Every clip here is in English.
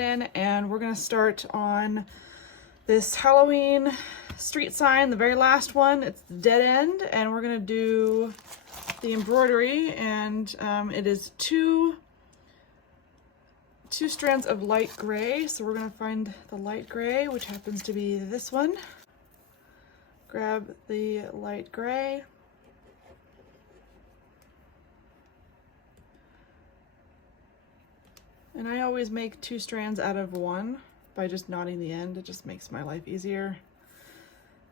right in, and we're gonna start on this Halloween street sign, the very last one. It's the dead end, and we're gonna do the embroidery, and it is two strands of light gray. So we're gonna find the light gray, which happens to be this one. Grab the light gray. And I always make 2 strands out of 1 by just knotting the end. It just makes my life easier.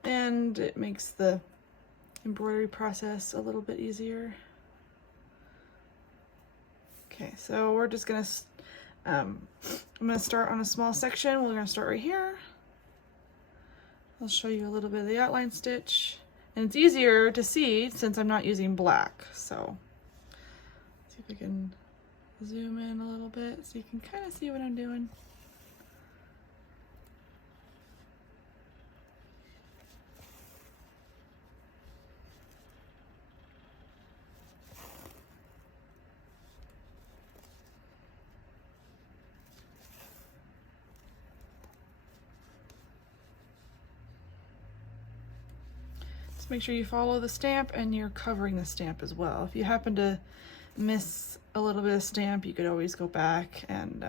And it makes the embroidery process a little bit easier. Okay, so we're just gonna, I'm gonna start on a small section. We're gonna start right here. I'll show you a little bit of the outline stitch. And it's easier to see since I'm not using black. So, let's see if I can zoom in a little bit so you can kind of see what I'm doing. Make sure you follow the stamp and you're covering the stamp as well. If you happen to miss a little bit of stamp, you could always go back and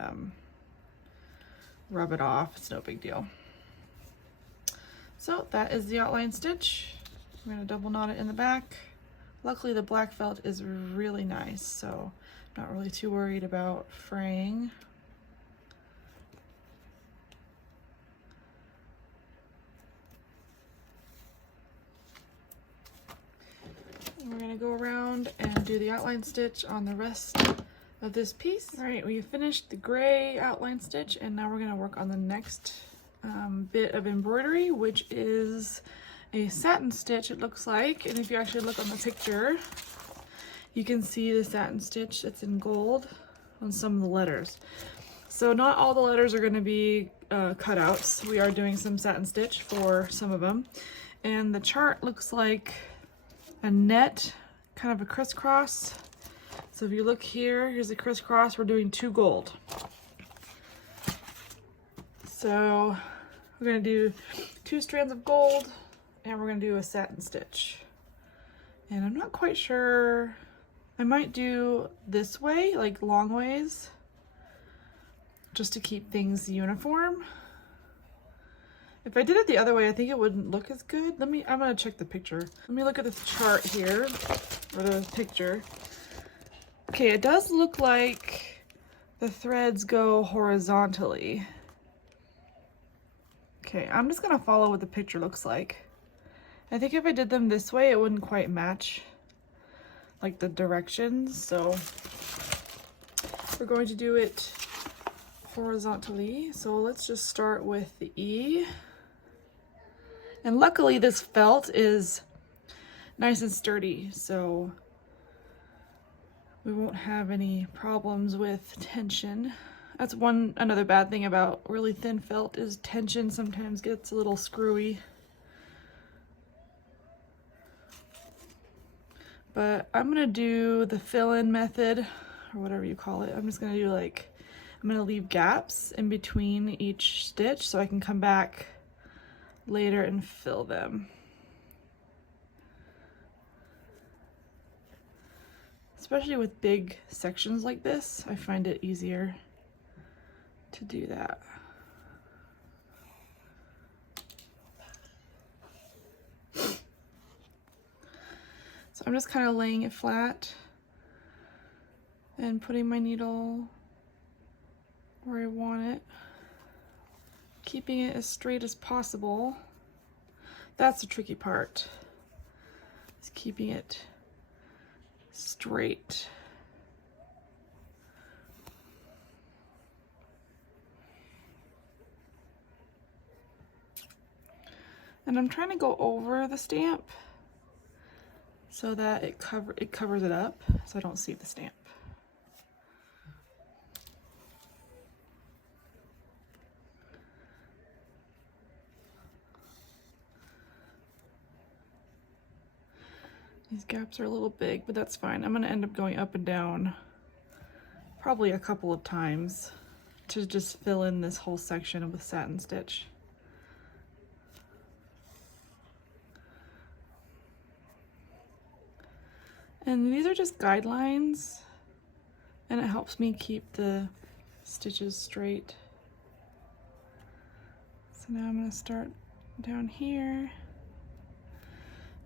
rub it off. It's no big deal. So that is the outline stitch. I'm going to double knot it in the back. Luckily the black felt is really nice, so I'm not really too worried about fraying. We're going to go around and do the outline stitch on the rest of this piece. All right, we finished the gray outline stitch, and now we're going to work on the next bit of embroidery, which is a satin stitch, it looks like. And if you actually look on the picture, you can see the satin stitch. It's in gold on some of the letters. So not all the letters are going to be cutouts. We are doing some satin stitch for some of them. And the chart looks like a net, kind of a crisscross. So if you look here, here's a crisscross. We're doing 2 gold. So we're gonna do 2 strands of gold, and we're gonna do a satin stitch. And I'm not quite sure, I might do this way, like long ways, just to keep things uniform. If I did it the other way, I think it wouldn't look as good. I'm gonna check the picture. Let me look at this chart here, or the picture. Okay, it does look like the threads go horizontally. Okay, I'm just gonna follow what the picture looks like. I think if I did them this way, it wouldn't quite match like the directions, so we're going to do it horizontally. So let's just start with the E. And luckily this felt is nice and sturdy, so we won't have any problems with tension. That's another bad thing about really thin felt is tension sometimes gets a little screwy. But I'm gonna do the fill-in method, or whatever you call it. I'm just gonna do I'm gonna leave gaps in between each stitch so I can come back later and fill them. Especially with big sections like this, I find it easier to do that. So I'm just kind of laying it flat and putting my needle where I want it, keeping it as straight as possible. That's the tricky part, is keeping it straight. And I'm trying to go over the stamp so that it covers it up so I don't see the stamp. These gaps are a little big, but that's fine. I'm going to end up going up and down probably a couple of times to just fill in this whole section with satin stitch. And these are just guidelines, and it helps me keep the stitches straight. So now I'm going to start down here,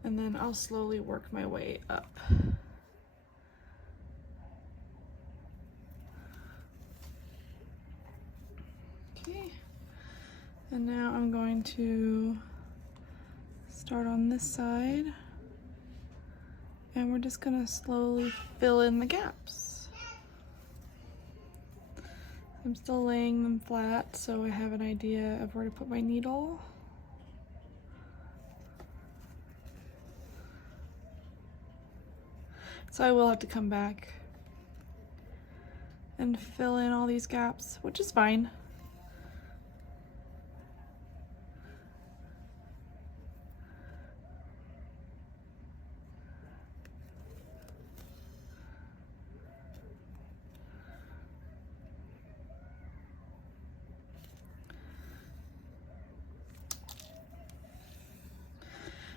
and then I'll slowly work my way up. Okay, and now I'm going to start on this side, and we're just going to slowly fill in the gaps. I'm still laying them flat so I have an idea of where to put my needle. So I will have to come back and fill in all these gaps, which is fine.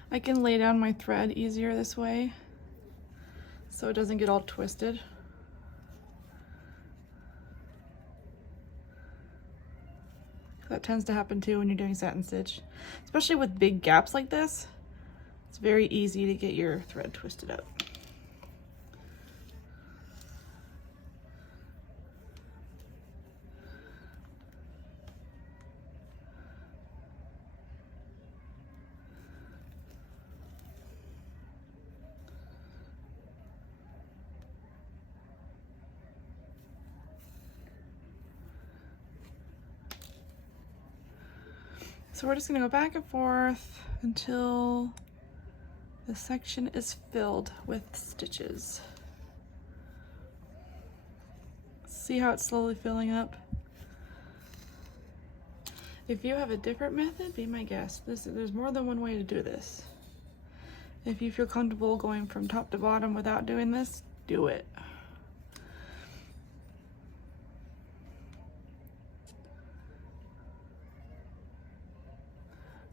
I can lay down my thread easier this way so it doesn't get all twisted. That tends to happen too when you're doing satin stitch, especially with big gaps like this. It's very easy to get your thread twisted up. So we're just gonna go back and forth until the section is filled with stitches. See how it's slowly filling up? If you have a different method, be my guest. There's more than one way to do this. If you feel comfortable going from top to bottom without doing this, do it.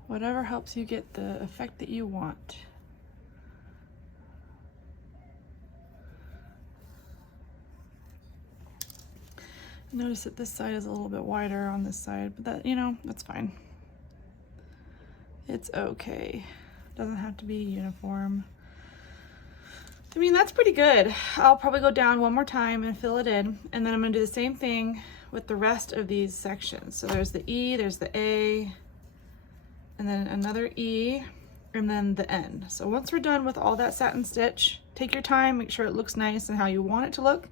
Whatever helps you get the effect that you want. Notice that this side is a little bit wider on this side, but that, you know, that's fine. It's okay. Doesn't have to be uniform. I mean, that's pretty good. I'll probably go down one more time and fill it in, and then I'm gonna do the same thing with the rest of these sections. So there's the E, there's the A, and then another E, and then the N. So once we're done with all that satin stitch, take your time, make sure it looks nice and how you want it to look.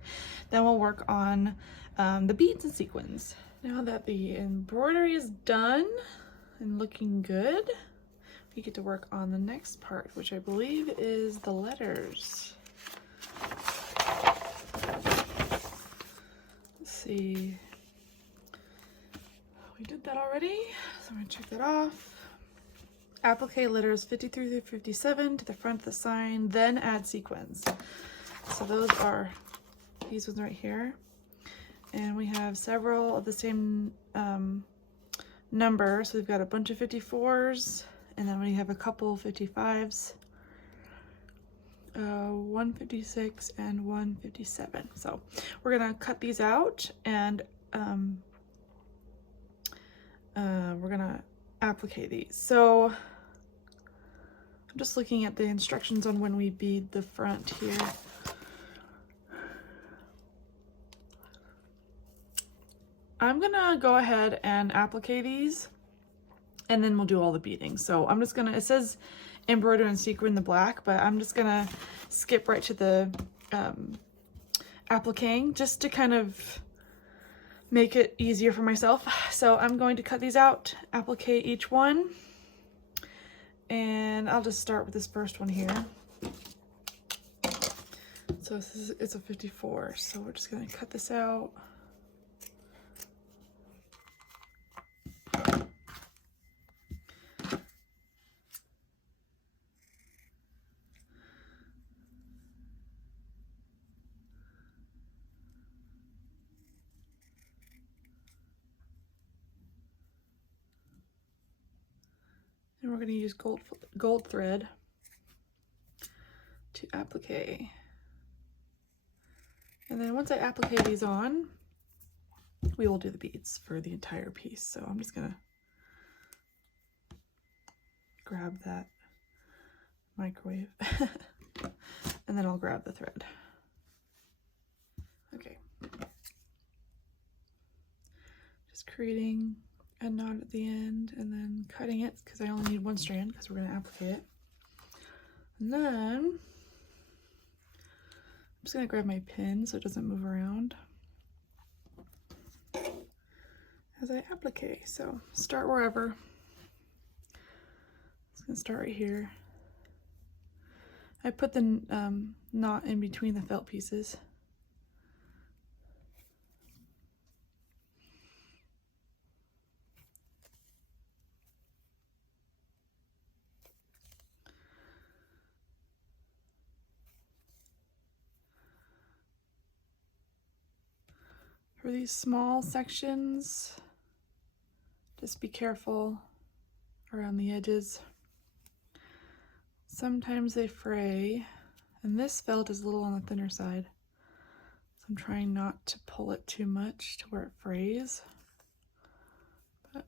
Then we'll work on the beads and sequins. Now that the embroidery is done and looking good, we get to work on the next part, which I believe is the letters. Let's see. We did that already, so I'm gonna check that off. Applique letters 53 through 57 to the front of the sign, then add sequins. So those are these ones right here. And we have several of the same number. So we've got a bunch of 54s, and then we have a couple 55s, 156 and 157. So we're gonna cut these out, and we're gonna applique these. So I'm just looking at the instructions on when we bead the front here. I'm gonna go ahead and applique these, and then we'll do all the beading. So I'm just gonna, it says embroider and sequin the black, but I'm just gonna skip right to the appliquing just to kind of make it easier for myself. So I'm going to cut these out, applique each one, and I'll just start with this first one here. So it's a 54, so we're just gonna cut this out. we're going to use gold thread to applique. And then once I applique these on, we will do the beads for the entire piece. So I'm just gonna grab that microwave and then I'll grab the thread. Okay. Just creating a knot at the end and then cutting it because I only need one strand because we're gonna applique it. And then I'm just gonna grab my pin so it doesn't move around as I applique. So start wherever. Just gonna start right here. I put the knot in between the felt pieces. For these small sections, just be careful around the edges. Sometimes they fray, and this felt is a little on the thinner side, so I'm trying not to pull it too much to where it frays. But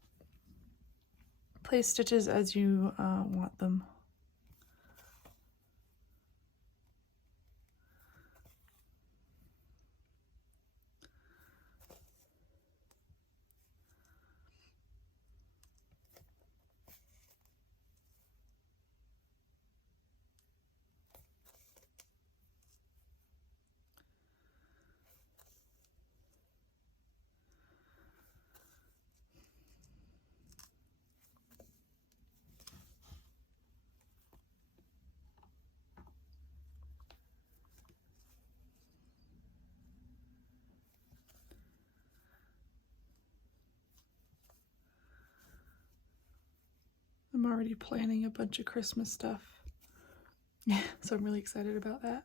place stitches as you want them. I'm already planning a bunch of Christmas stuff. So I'm really excited about that.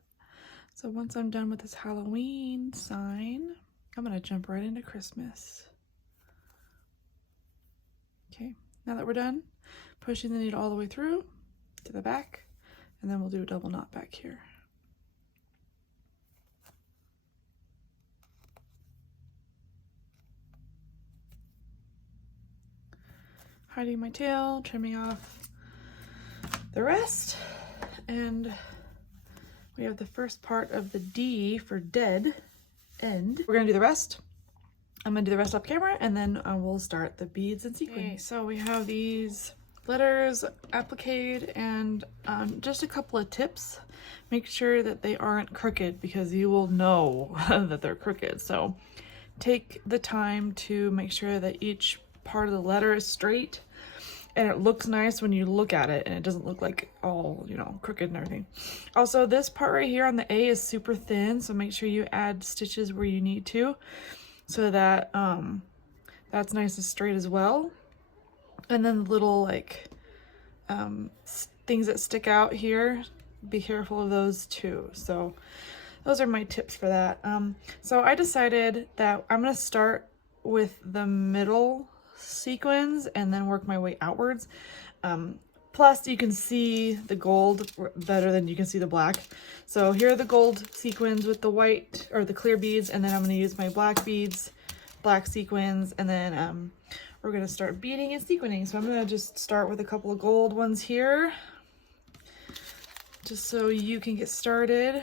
So once I'm done with this Halloween sign, I'm gonna jump right into Christmas. Okay, now that we're done, pushing the needle all the way through to the back, and then we'll do a double knot back here. Hiding my tail, trimming off the rest, and we have the first part of the D for dead end. We're gonna do the rest. I'm gonna do the rest off camera, and then we'll start the beads and sequins. Okay, so we have these letters appliqued, and just a couple of tips. Make sure that they aren't crooked because you will know that they're crooked. So take the time to make sure that each part of the letter is straight and it looks nice when you look at it and it doesn't look like all, you know, crooked and everything. Also, this part right here on the A is super thin, so make sure you add stitches where you need to so that that's nice and straight as well. And then the little like things that stick out here, be careful of those too. So those are my tips for that. So I decided that I'm gonna start with the middle sequins and then work my way outwards. Plus you can see the gold better than you can see the black. So here are the gold sequins with the white or the clear beads, and then I'm going to use my black beads, black sequins, and then we're going to start beading and sequining. So I'm going to just start with a couple of gold ones here just so you can get started.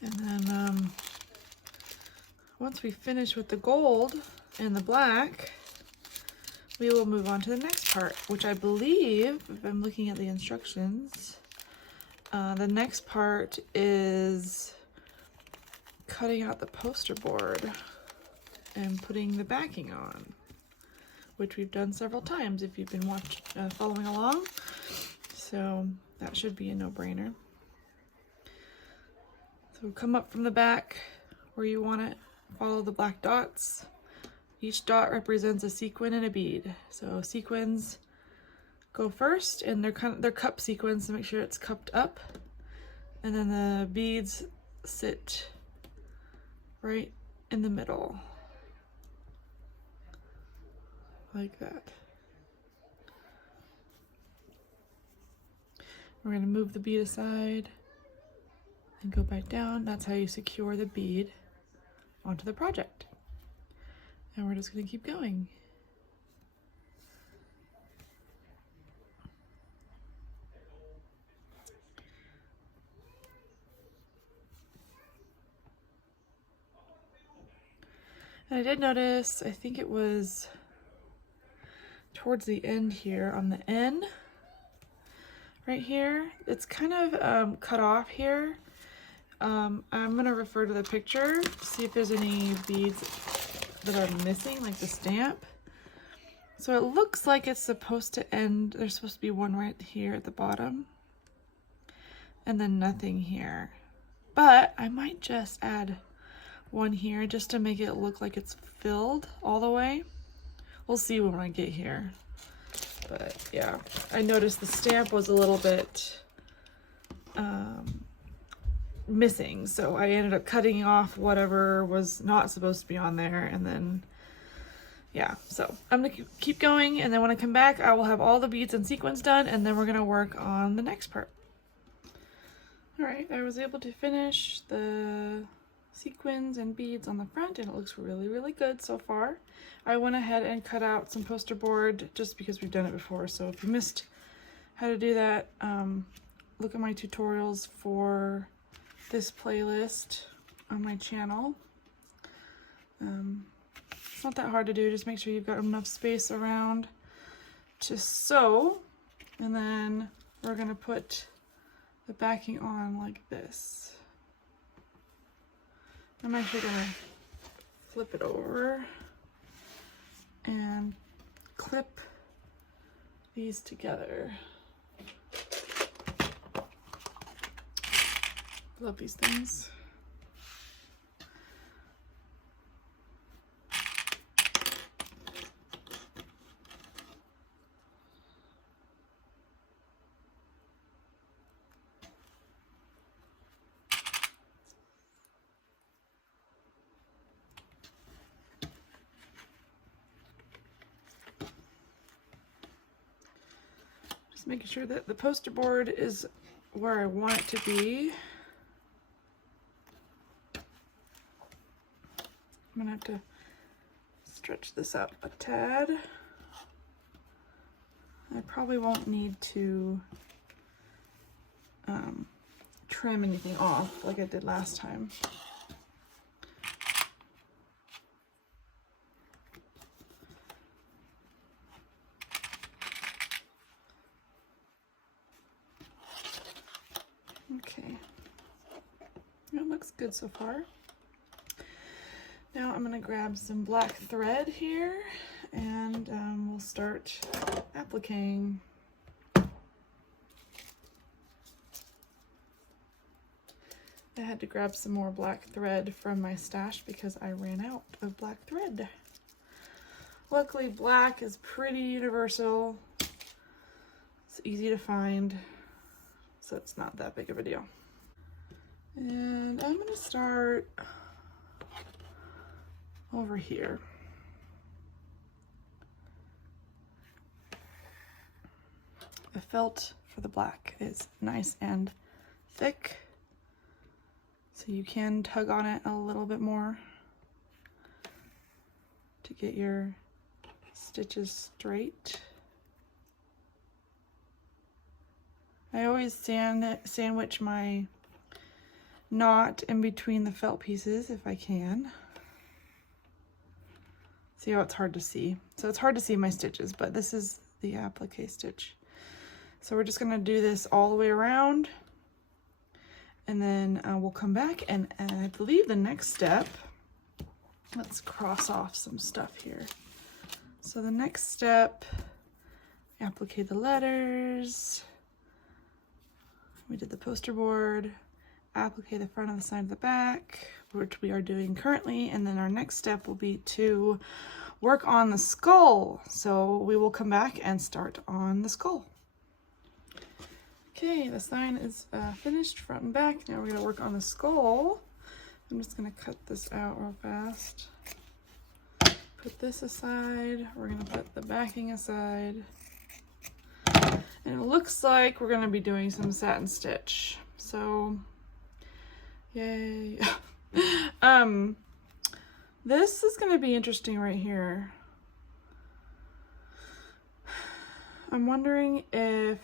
And then once we finish with the gold and the black, we will move on to the next part, which I believe, if I'm looking at the instructions, the next part is cutting out the poster board and putting the backing on, which we've done several times if you've been following along. So that should be a no-brainer. So come up from the back where you want it. Follow the black dots. Each dot represents a sequin and a bead. So sequins go first, and they're cup sequins, so make sure it's cupped up. And then the beads sit right in the middle like that. We're going to move the bead aside and go back down. That's how you secure the bead onto the project. And we're just going to keep going. And I did notice, I think it was towards the end here on the N, right here, it's kind of cut off here. I'm gonna refer to the picture to see if there's any beads that are missing, like the stamp. So it looks like it's supposed to end, there's supposed to be one right here at the bottom, and then nothing here. But I might just add one here just to make it look like it's filled all the way. We'll see when I get here. But yeah, I noticed the stamp was a little bit missing, so I ended up cutting off whatever was not supposed to be on there, and then yeah, so I'm gonna keep going, and then when I come back I will have all the beads and sequins done, and then we're gonna work on the next part. All right, I was able to finish the sequins and beads on the front, and it looks really, really good so far. I went ahead and cut out some poster board just because we've done it before, so if you missed how to do that, look at my tutorials for this playlist on my channel. It's not that hard to do, just make sure you've got enough space around to sew, and then we're gonna put the backing on like this. I'm actually gonna flip it over and clip these together. Love these things. Just making sure that the poster board is where I want it to be. I'm gonna have to stretch this out a tad. I probably won't need to trim anything off like I did last time. Okay, it looks good so far. Now I'm going to grab some black thread here, and we'll start appliquing. I had to grab some more black thread from my stash because I ran out of black thread. Luckily, black is pretty universal. It's easy to find, so it's not that big of a deal. And I'm going to start over here. The felt for the black is nice and thick, so you can tug on it a little bit more to get your stitches straight. I always sandwich my knot in between the felt pieces if I can. See how it's hard to see? So it's hard to see my stitches, but this is the applique stitch. So we're just gonna do this all the way around, and then we'll come back, and I believe the next step, let's cross off some stuff here. So the next step, applique the letters. We did the poster board, applique the front of the side of the back, which we are doing currently, and then our next step will be to work on the skull. So we will come back and start on the skull. Okay, the sign is finished front and back. Now we're going to work on the skull. I'm just going to cut this out real fast. Put put this aside. We're gonna put the backing aside. And it looks like we're gonna be doing some satin stitch. So, yay. This is gonna be interesting right here. I'm wondering if,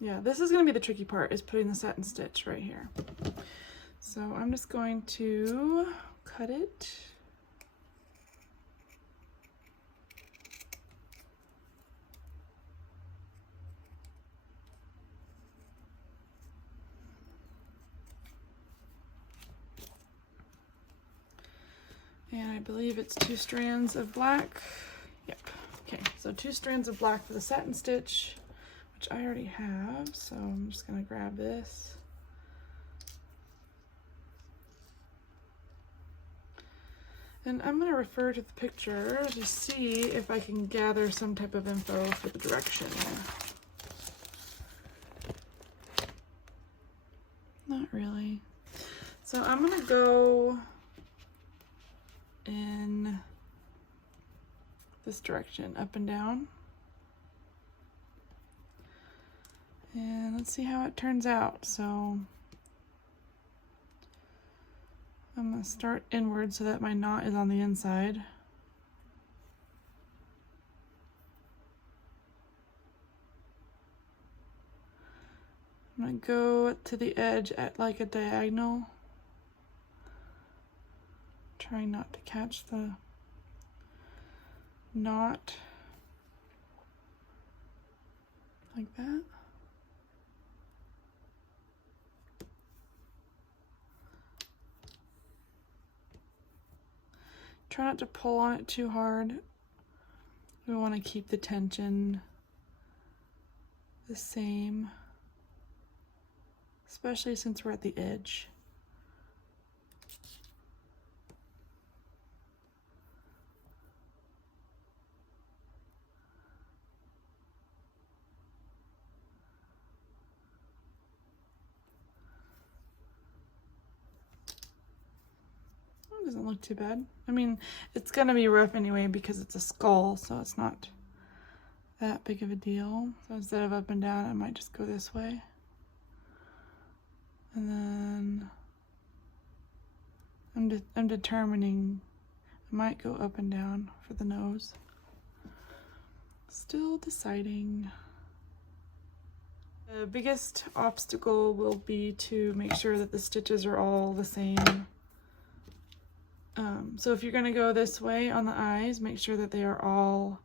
yeah, this is gonna be the tricky part, is putting the satin stitch right here. So I'm just going to cut it. And I believe it's 2 strands of black. Yep. Okay, so 2 strands of black for the satin stitch, which I already have. So I'm just gonna grab this. And I'm gonna refer to the picture to see if I can gather some type of info for the direction. Not really. So I'm gonna go in this direction, up and down. And let's see how it turns out. So I'm gonna start inward so that my knot is on the inside. I'm gonna go to the edge at like a diagonal, trying not to catch the knot like that. Try not to pull on it too hard. We want to keep the tension the same, especially since we're at the edge. Doesn't look too bad. I mean, it's gonna be rough anyway because it's a skull, so it's not that big of a deal. So instead of up and down, I might just go this way. And then I'm determining, I might go up and down for the nose. Still deciding. The biggest obstacle will be to make sure that the stitches are all the same. So if you're going to go this way on the eyes, make sure that they are all,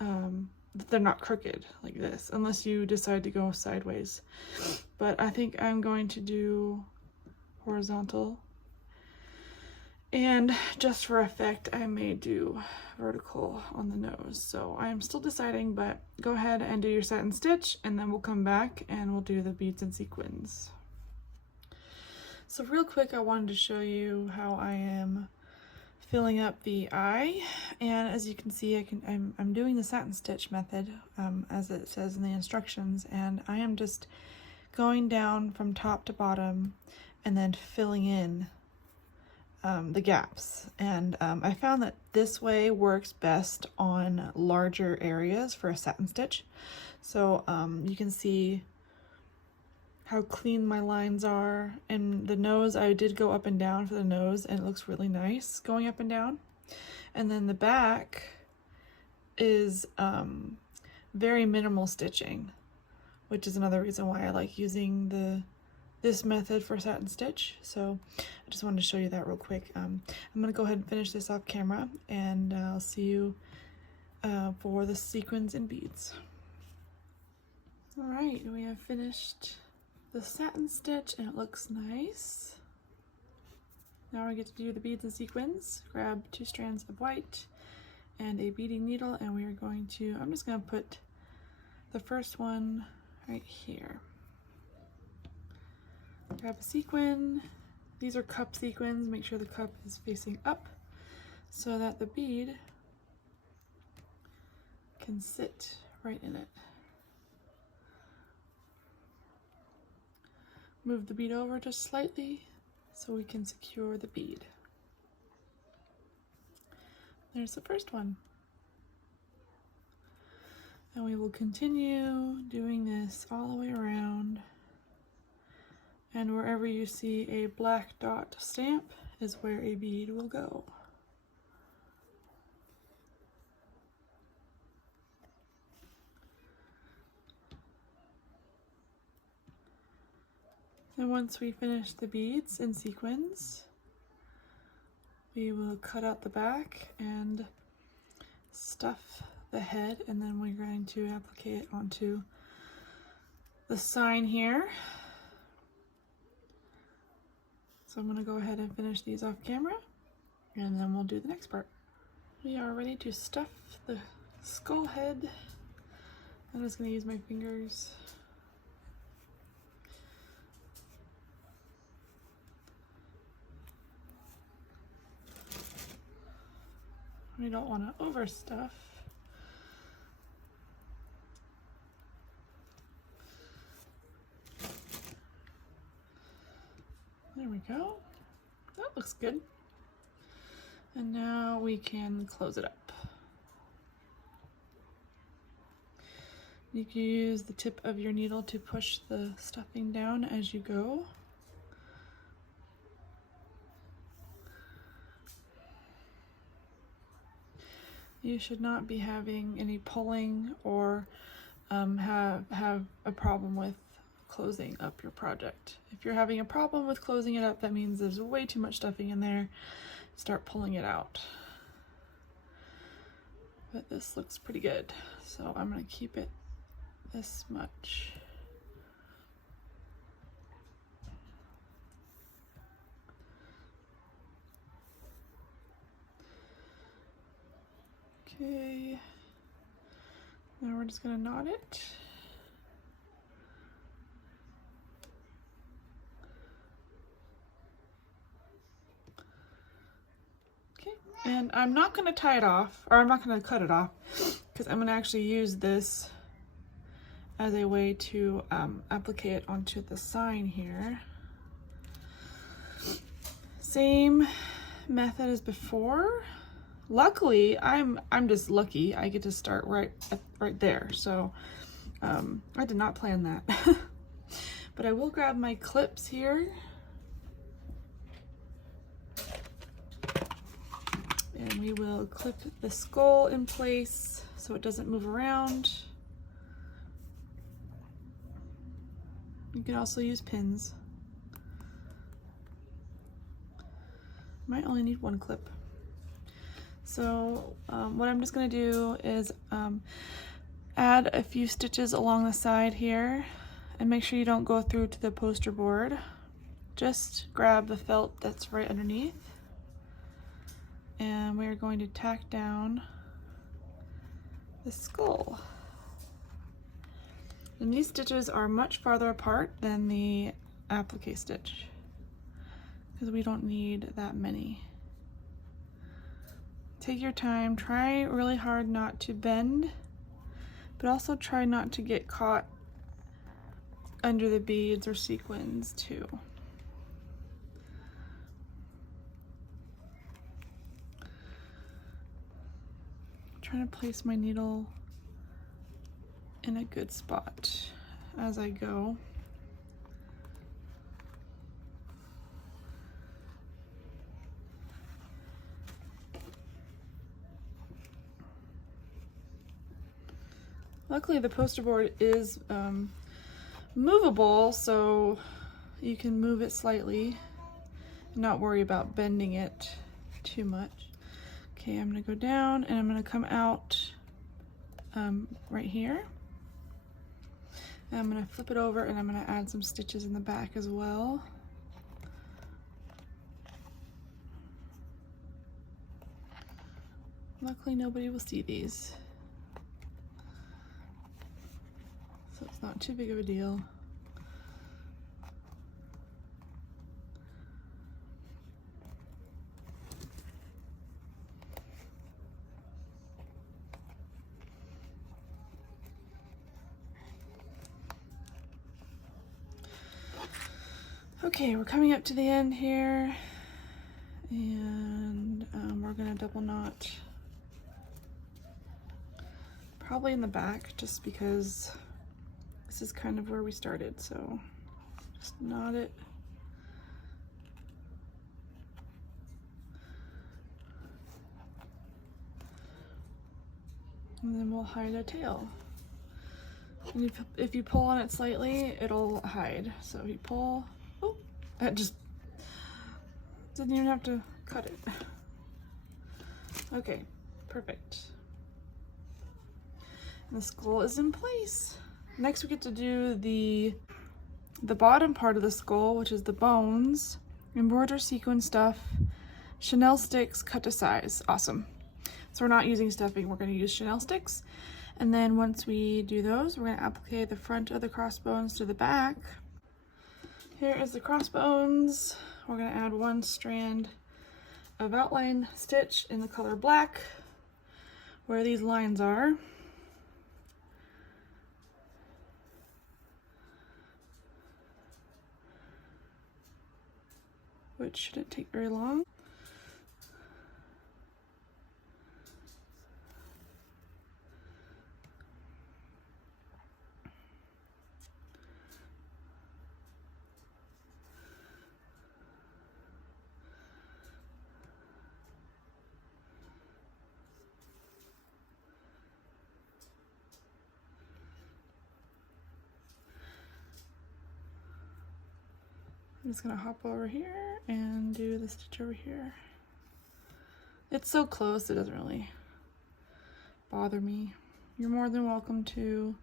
that they're not crooked like this, unless you decide to go sideways. But I think I'm going to do horizontal. And just for effect, I may do vertical on the nose. So I'm still deciding, but go ahead and do your satin stitch, and then we'll come back and we'll do the beads and sequins. So real quick, I wanted to show you how I am filling up the eye, and as you can see, I'm doing the satin stitch method as it says in the instructions, and I am just going down from top to bottom and then filling in the gaps. And I found that this way works best on larger areas for a satin stitch. So you can see how clean my lines are. And the nose, I did go up and down for the nose, and it looks really nice going up and down. And then the back is very minimal stitching, which is another reason why I like using this method for satin stitch. So I just wanted to show you that real quick. I'm gonna go ahead and finish this off camera, and I'll see you for the sequins and beads. All right, we have finished the satin stitch and it looks nice. Now we get to do the beads and sequins. Grab 2 strands of white and a beading needle, and we are going to, I'm just gonna put the first one right here. Grab a sequin. These are cup sequins. Make sure the cup is facing up so that the bead can sit right in it. Move the bead over just slightly so we can secure the bead. There's the first one. And we will continue doing this all the way around. And wherever you see a black dot stamp is where a bead will go. And once we finish the beads in sequins, we will cut out the back and stuff the head, and then we're going to applique it onto the sign here. So I'm going to go ahead and finish these off camera, and then we'll do the next part. We are ready to stuff the skull head. I'm just going to use my fingers. We don't want to overstuff. There we go. That looks good. And now we can close it up. You can use the tip of your needle to push the stuffing down as you go. You should not be having any pulling or have a problem with closing up your project. If you're having a problem with closing it up, that means there's way too much stuffing in there. Start pulling it out. But this looks pretty good, so I'm going to keep it this much. Okay, now we're just going to knot it. Okay, and I'm not going to tie it off, or I'm not going to cut it off, because I'm going to actually use this as a way to applique it onto the sign here. Same method as before. Luckily, I'm just lucky. I get to start right there. So I did not plan that. But I will grab my clips here. And we will clip the skull in place so it doesn't move around. You can also use pins. Might only need one clip. So what I'm just going to do is add a few stitches along the side here, and make sure you don't go through to the poster board. Just grab the felt that's right underneath, and we're going to tack down the skull. And these stitches are much farther apart than the applique stitch, because we don't need that many. Take your time, try really hard not to bend, but also try not to get caught under the beads or sequins too. I'm trying to place my needle in a good spot as I go. Luckily, the poster board is movable, so you can move it slightly and not worry about bending it too much. Okay, I'm going to go down and I'm going to come out right here. And I'm going to flip it over and I'm going to add some stitches in the back as well. Luckily, nobody will see these, so it's not too big of a deal. Okay, we're coming up to the end here, and we're gonna double knot probably in the back just because this is kind of where we started, so just knot it. And then we'll hide a tail. And if you pull on it slightly, it'll hide. So if you pull, oh, that just didn't even have to cut it. Okay, perfect. And the skull is in place. Next we get to do the bottom part of the skull, which is the bones, embroider sequin stuff, Chanel sticks cut to size. Awesome. So we're not using stuffing, we're gonna use Chanel sticks. And then once we do those, we're gonna applique the front of the crossbones to the back. Here is the crossbones. We're gonna add one strand of outline stitch in the color black where these lines are. Which shouldn't take very long. I'm just gonna hop over here and do the stitch over here. It's so close, it doesn't really bother me. You're more than welcome to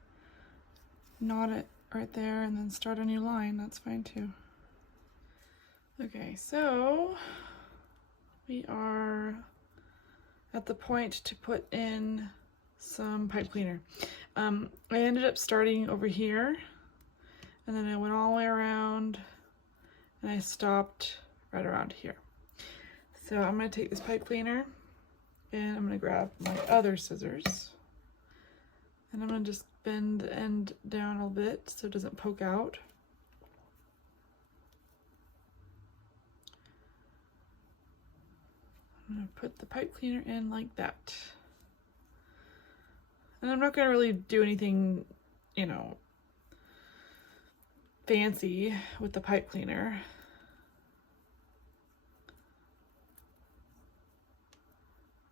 knot it right there and then start a new line, that's fine too. Okay, so we are at the point to put in some pipe cleaner. I ended up starting over here and then I went all the way around and I stopped right around here. So I'm gonna take this pipe cleaner and I'm gonna grab my other scissors and I'm gonna just bend the end down a little bit so it doesn't poke out. I'm gonna put the pipe cleaner in like that. And I'm not gonna really do anything, you know, fancy with the pipe cleaner.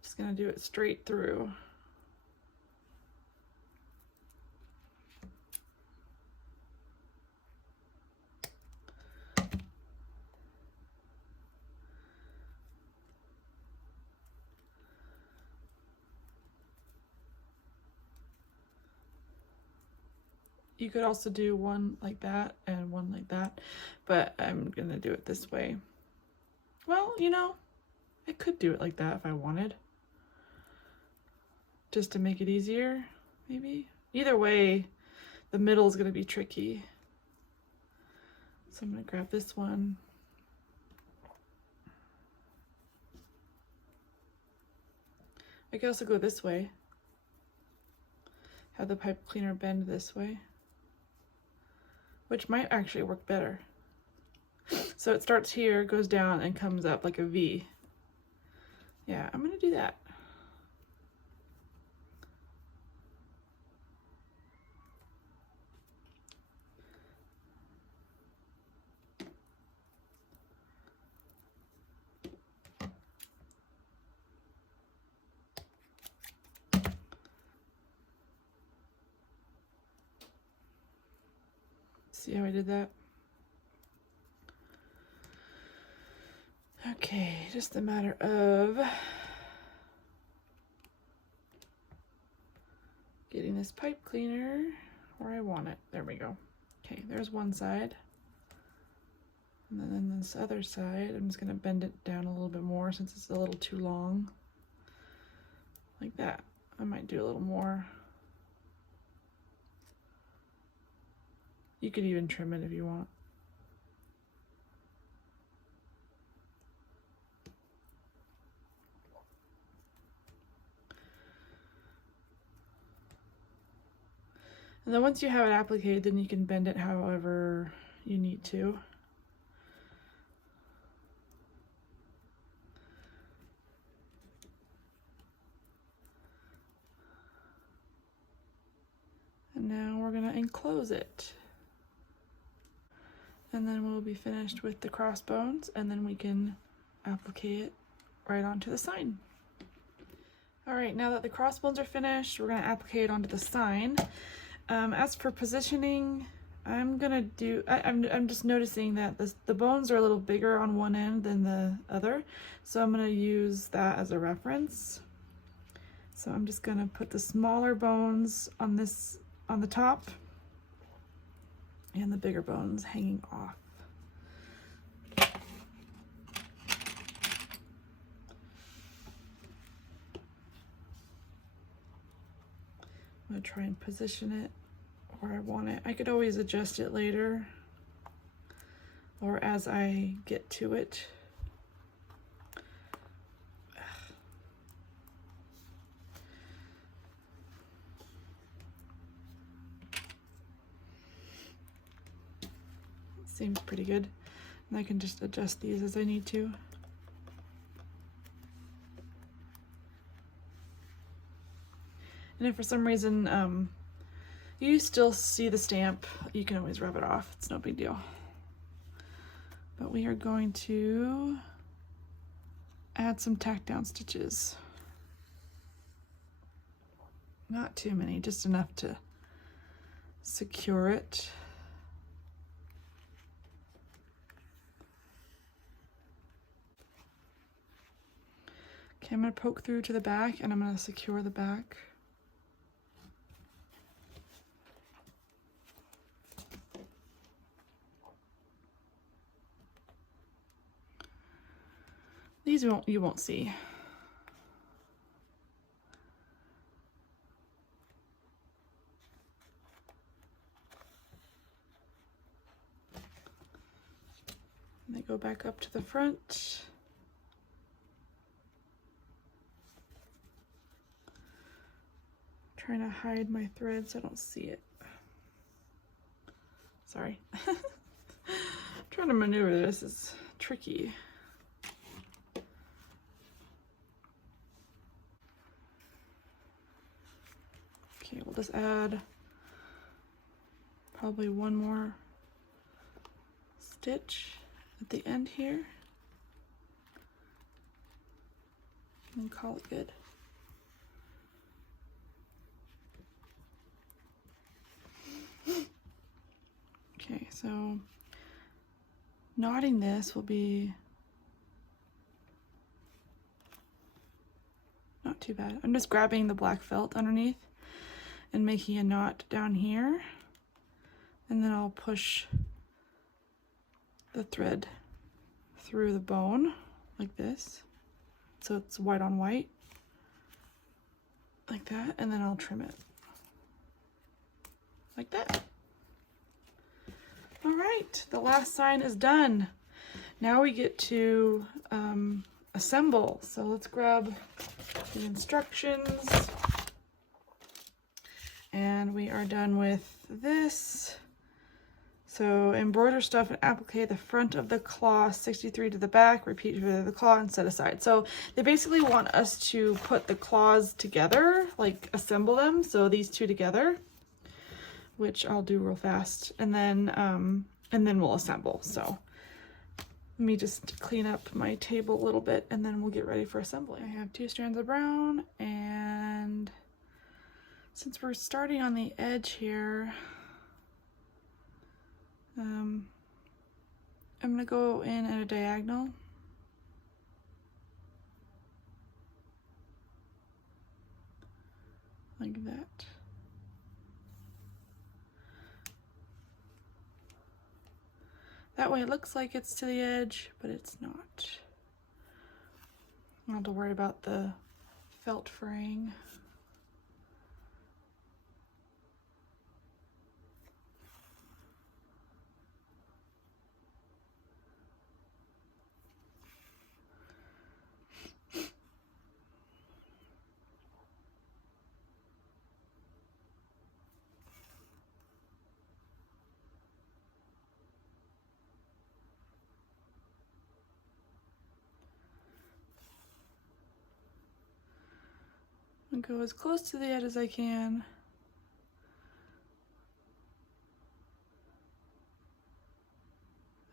Just gonna do it straight through. You could also do one like that and one like that, but I'm gonna do it this way. Well, you know, I could do it like that if I wanted. Just to make it easier, maybe. Either way, the middle is gonna be tricky. So I'm gonna grab this one. I could also go this way. Have the pipe cleaner bend this way, which might actually work better. So it starts here, goes down, and comes up like a V. Yeah, I'm gonna do that. See how I did that? Okay, just a matter of getting this pipe cleaner where I want it. There we go. Okay, there's one side. And then this other side, I'm just gonna bend it down a little bit more since it's a little too long. Like that. I might do a little more. You could even trim it if you want. And then once you have it appliqued, then you can bend it however you need to. close it. And then we'll be finished with the crossbones, and then we can applique it right onto the sign. All right, now that the crossbones are finished, we're gonna applique it onto the sign. As for positioning, I'm just noticing that the bones are a little bigger on one end than the other, so I'm gonna use that as a reference. So I'm just gonna put the smaller bones on the top, and the bigger bones hanging off. I'm gonna try and position it where I want it. I could always adjust it later or as I get to it. Seems pretty good. And I can just adjust these as I need to. And if for some reason you still see the stamp, you can always rub it off. It's no big deal. But we are going to add some tack down stitches. Not too many, just enough to secure it. Okay, I'm going to poke through to the back, and I'm going to secure the back. These you won't see. And they go back up to the front. Trying to hide my thread so I don't see it. Sorry. Trying to maneuver this is tricky. Okay, we'll just add probably one more stitch at the end here and call it good. Okay, so knotting this will be not too bad. I'm just grabbing the black felt underneath and making a knot down here, and then I'll push the thread through the bone like this, so it's white on white, like that, and then I'll trim it like that. All right, the last sign is done. Now we get to assemble. So let's grab the instructions. And we are done with this. So embroider stuff and applique the front of the claw 63 to the back, repeat for the claw and set aside. So they basically want us to put the claws together, like assemble them. So these two together, which I'll do real fast, and then we'll assemble. So let me just clean up my table a little bit, and then we'll get ready for assembly. I have 2 strands of brown, and since we're starting on the edge here, I'm gonna go in at a diagonal. Like that. That way it looks like it's to the edge, but it's not. I don't have to worry about the felt fraying. Go as close to the edge as I can.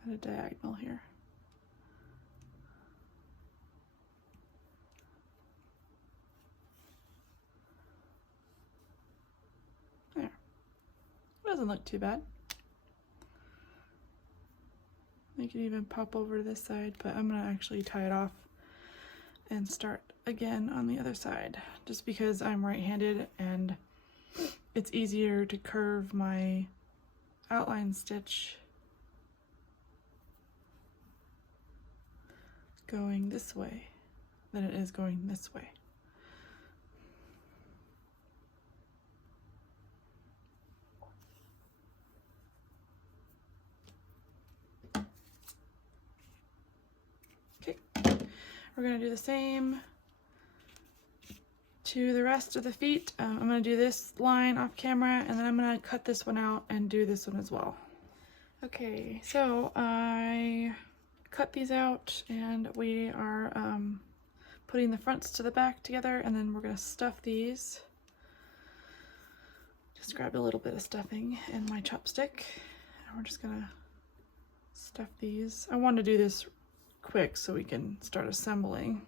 at a diagonal here. There. Doesn't look too bad. You can even pop over to this side, but I'm gonna actually tie it off and start again on the other side, just because I'm right-handed and it's easier to curve my outline stitch going this way than it is going this way. Okay, we're gonna do the same to the rest of the feet. I'm gonna do this line off camera, and then I'm gonna cut this one out and do this one as well. Okay, so I cut these out, and we are putting the fronts to the back together, and then we're gonna stuff these. Just grab a little bit of stuffing and my chopstick, and we're just gonna stuff these. I want to do this quick so we can start assembling.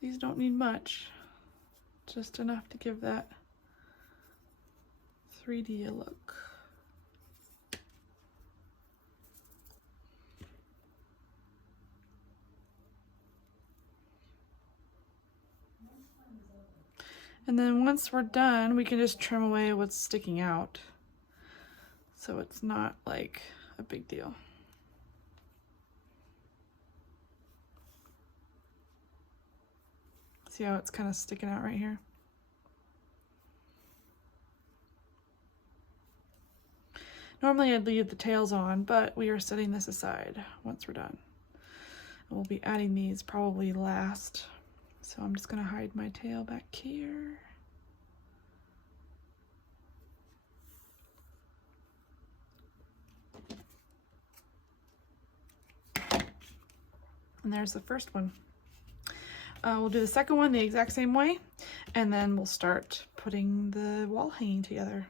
These don't need much, just enough to give that 3D a look. And then once we're done, we can just trim away what's sticking out, so it's not like a big deal. See how it's kind of sticking out right here? Normally I'd leave the tails on, but we are setting this aside once we're done. And we'll be adding these probably last. So I'm just gonna hide my tail back here. And there's the first one. We'll do the second one the exact same way, and then we'll start putting the wall hanging together.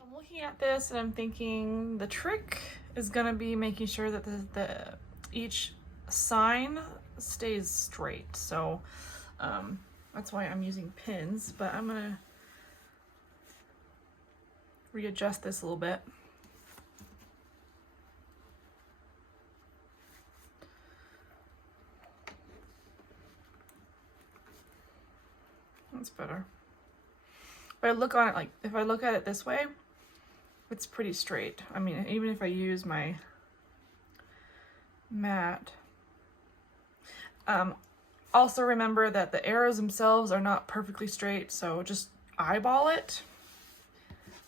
I'm looking at this and I'm thinking the trick is gonna be making sure that each sign stays straight. So that's why I'm using pins, but I'm gonna readjust this a little bit. That's better. If I look on it if I look at it this way, it's pretty straight. I mean, even if I use my mat. Also remember that the arrows themselves are not perfectly straight, so just eyeball it.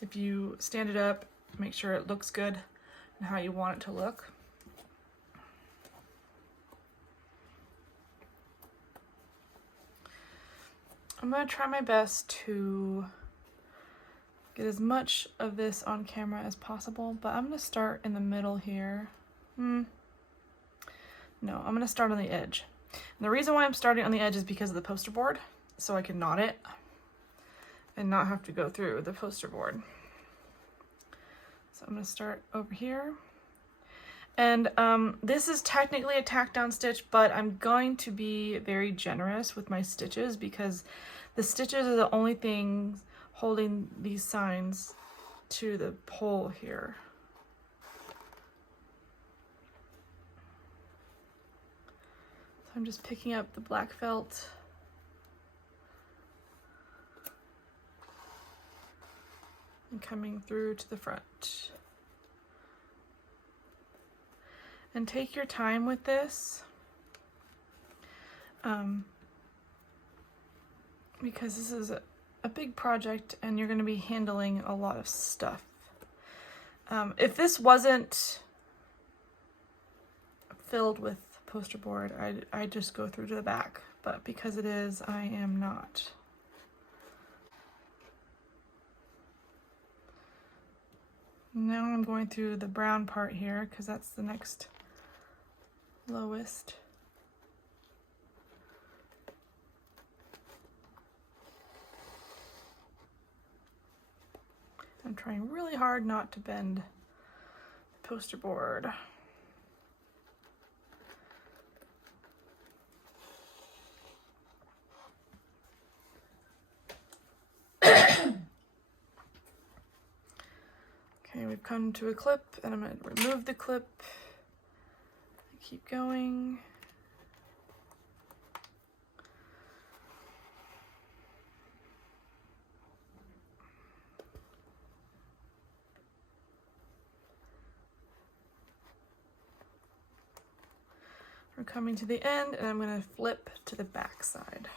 If you stand it up, make sure it looks good and how you want it to look. I'm gonna try my best to get as much of this on camera as possible, but I'm gonna start in the middle here. No, I'm gonna start on the edge. And the reason why I'm starting on the edge is because of the poster board, so I can knot it and not have to go through the poster board. So I'm gonna start over here. And this is technically a tack down stitch, but I'm going to be very generous with my stitches because the stitches are the only things holding these signs to the pole here. So I'm just picking up the black felt and coming through to the front. And take your time with this, because this is a big project and you're going to be handling a lot of stuff. If this wasn't filled with poster board, I'd just go through to the back, but because it is, I am not. Now I'm going through the brown part here because that's the next lowest. trying really hard not to bend the poster board. Okay, we've come to a clip, and I'm going to remove the clip. Keep going. We're coming to the end, and I'm going to flip to the back side.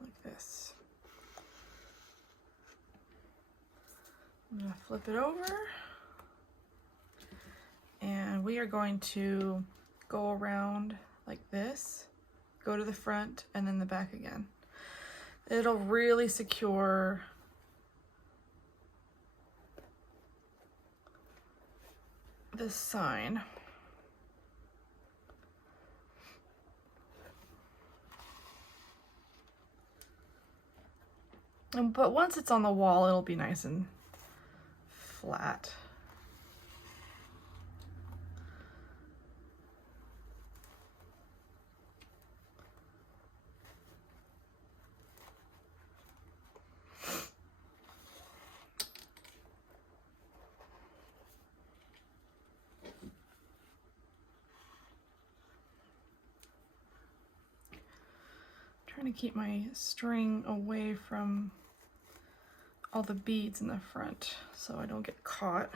Like this. I'm going to flip it over, and we are going to go around like this, go to the front, and then the back again. It'll really secure this sign. But once it's on the wall, it'll be nice and flat. Trying to keep my string away from all the beads in the front so I don't get caught.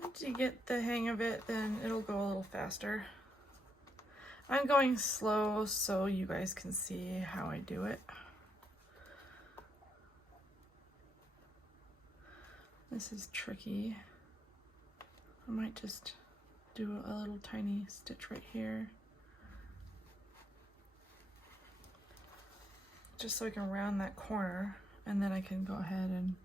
Once you get the hang of it, then it'll go a little faster. I'm going slow so you guys can see how I do it. This is tricky. I might just do a little tiny stitch right here, just so I can round that corner, and then I can go ahead and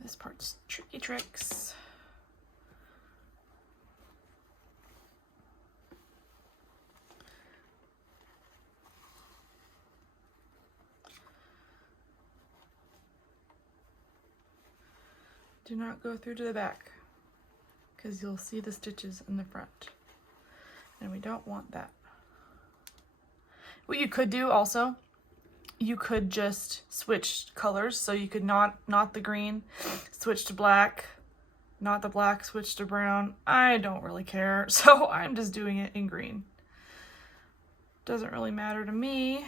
this part's tricky tricks. Do not go through to the back, because you'll see the stitches in the front, and we don't want that. What you could do also, you could just switch colors, so you could not the green, switch to black, not the black, switch to brown. I don't really care, so I'm just doing it in green. Doesn't really matter to me,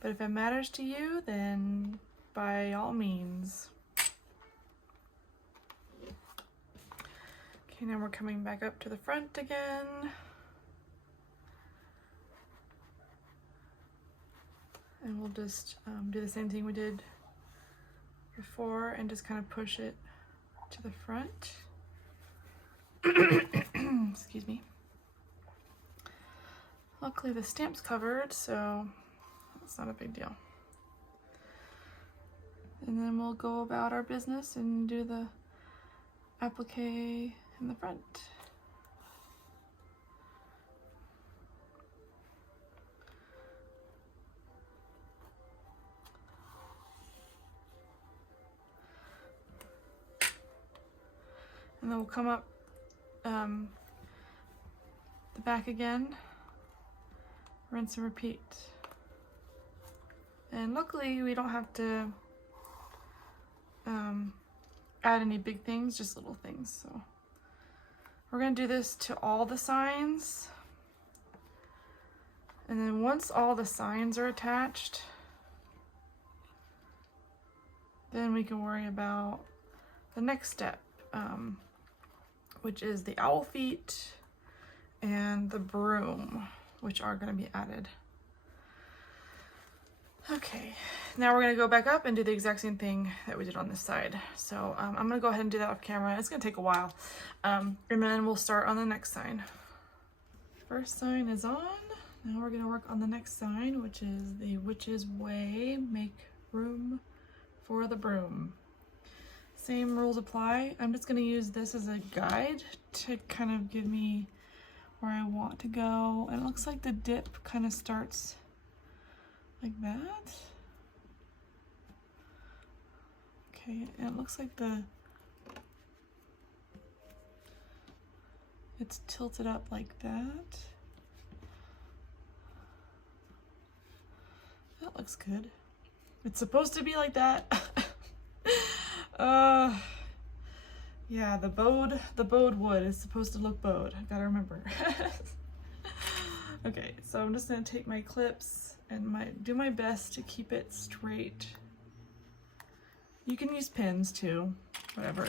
but if it matters to you, then by all means. Okay, now we're coming back up to the front again. And we'll just do the same thing we did before and just kind of push it to the front. Excuse me. Luckily the stamp's covered, so it's not a big deal. And then we'll go about our business and do the applique in the front. And then we'll come up the back again, rinse and repeat. And luckily we don't have to add any big things, just little things. So we're gonna do this to all the signs. And then once all the signs are attached, then we can worry about the next step, which is the owl feet and the broom, which are going to be added. Okay, now we're gonna go back up and do the exact same thing that we did on this side. So I'm gonna go ahead and do that off camera. It's gonna take a while. And then we'll start on the next sign. First sign is on. Now we're gonna work on the next sign, which is the Witch's Way, make room for the broom. Same rules apply. I'm just gonna use this as a guide to kind of give me where I want to go. And it looks like the dip kind of starts like that. Okay, and it looks like it's tilted up like that. That looks good. It's supposed to be like that. Yeah, the bowed wood is supposed to look bowed. I gotta remember. Okay, so I'm just gonna take my clips and do my best to keep it straight. You can use pins too,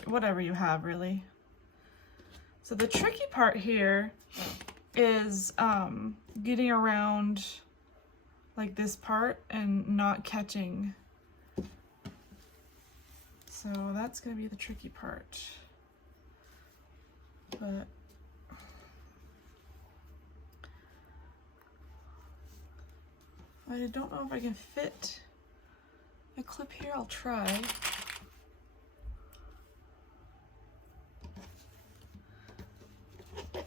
whatever you have really. So the tricky part here is getting around like this part and not catching. So that's gonna be the tricky part. But I don't know if I can fit a clip here. I'll try. I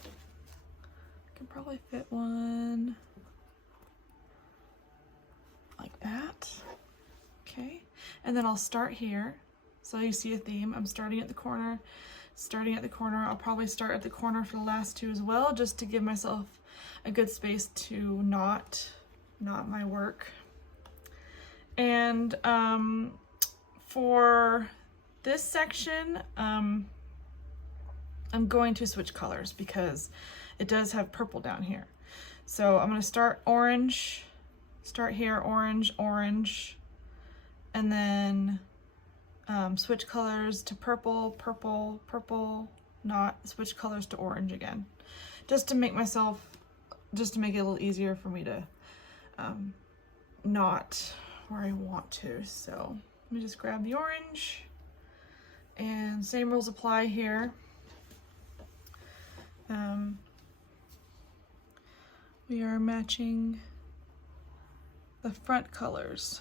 can probably fit one like that. Okay, and then I'll start here. So you see a theme. I'm starting at the corner, I'll probably start at the corner for the last two as well, just to give myself a good space to knot my work. And for this section, I'm going to switch colors because it does have purple down here. So I'm going to start orange, start here, orange, orange, and then switch colors to purple, purple, purple, not switch colors to orange again. Just to make it a little easier for me to knot where I want to. So let me just grab the orange, and same rules apply here. We are matching the front colors.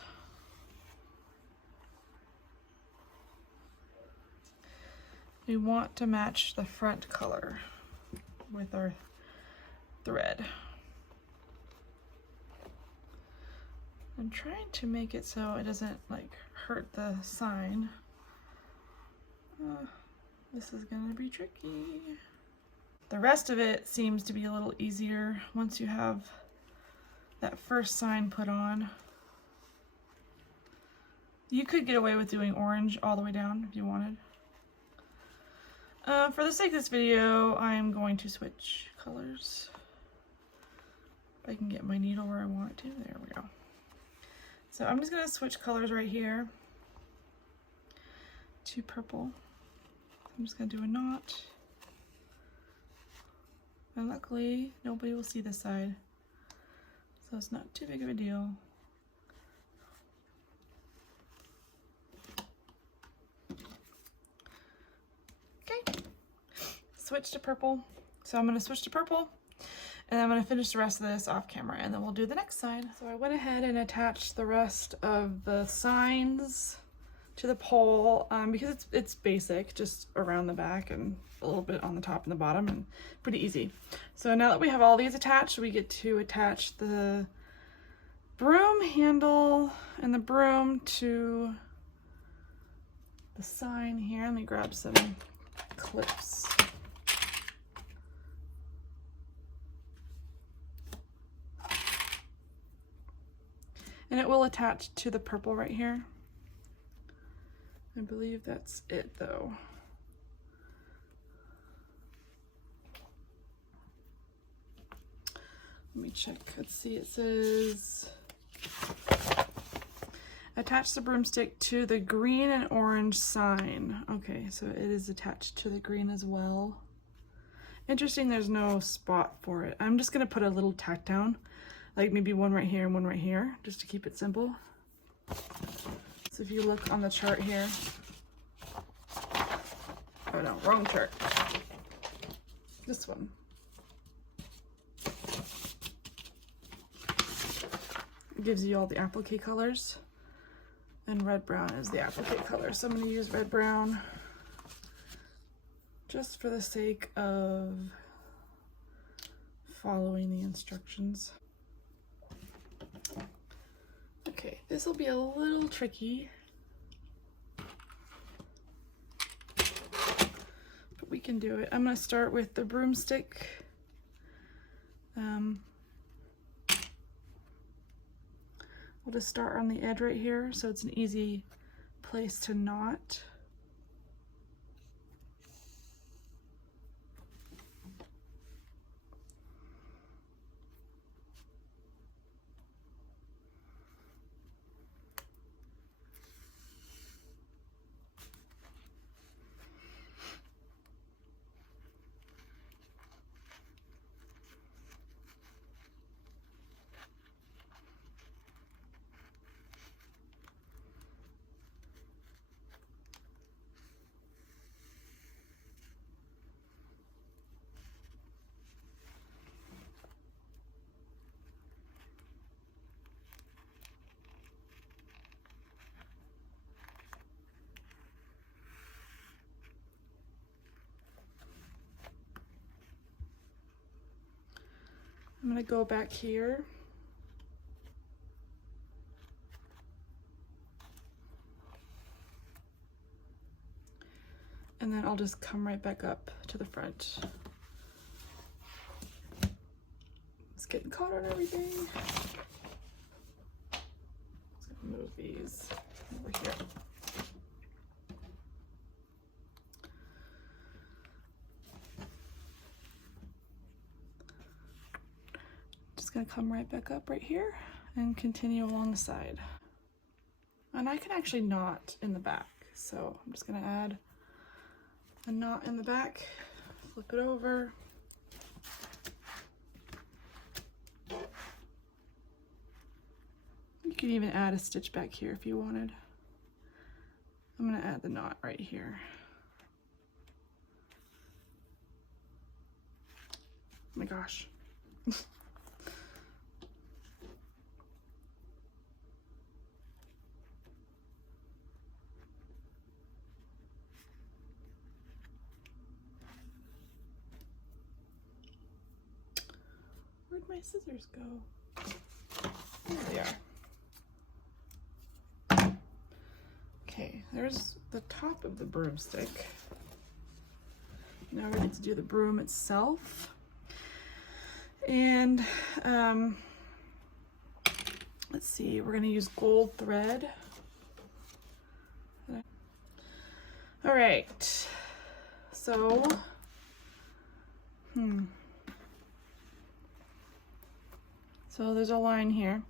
We want to match the front color with our thread. I'm trying to make it so it doesn't like hurt the sign. This is gonna be tricky. The rest of it seems to be a little easier once you have that first sign put on. You could get away with doing orange all the way down if you wanted. For the sake of this video, I'm going to switch colors. If I can get my needle where I want it to. There we go. So I'm just going to switch colors right here to purple. I'm just going to do a knot. And luckily, nobody will see this side, so it's not too big of a deal. Okay, switch to purple. So I'm going to switch to purple, and I'm going to finish the rest of this off camera, and then we'll do the next sign. So I went ahead and attached the rest of the signs to the pole because it's basic, just around the back and a little bit on the top and the bottom, and pretty easy. So now that we have all these attached, we get to attach the broom handle and the broom to the sign here. Let me grab some clips. And it will attach to the purple right here. I believe that's it though. Let me check. Let's see. It says attach the broomstick to the green and orange sign. Okay, so it is attached to the green as well. Interesting, there's no spot for it. I'm just gonna put a little tack down, like maybe one right here and one right here, just to keep it simple. So if you look on the chart here, oh no, wrong chart. This one. It gives you all the applique colors, and red brown is the applique color. So I'm going to use red brown just for the sake of following the instructions. Okay, this will be a little tricky, but we can do it. I'm going to start with the broomstick. We'll just start on the edge right here, so it's an easy place to knot. I'm going to go back here. And then I'll just come right back up to the front. It's getting caught on everything. Let's move these over here. Just gonna come right back up right here and continue along the side. And I can actually knot in the back, so I'm just gonna add a knot in the back, flip it over. You can even add a stitch back here if you wanted. I'm gonna add the knot right here. Oh my gosh. Where'd my scissors go? There they are. Okay, there's the top of the broomstick. Now we need to do the broom itself. And let's see, we're gonna use gold thread. All right, so, so there's a line here.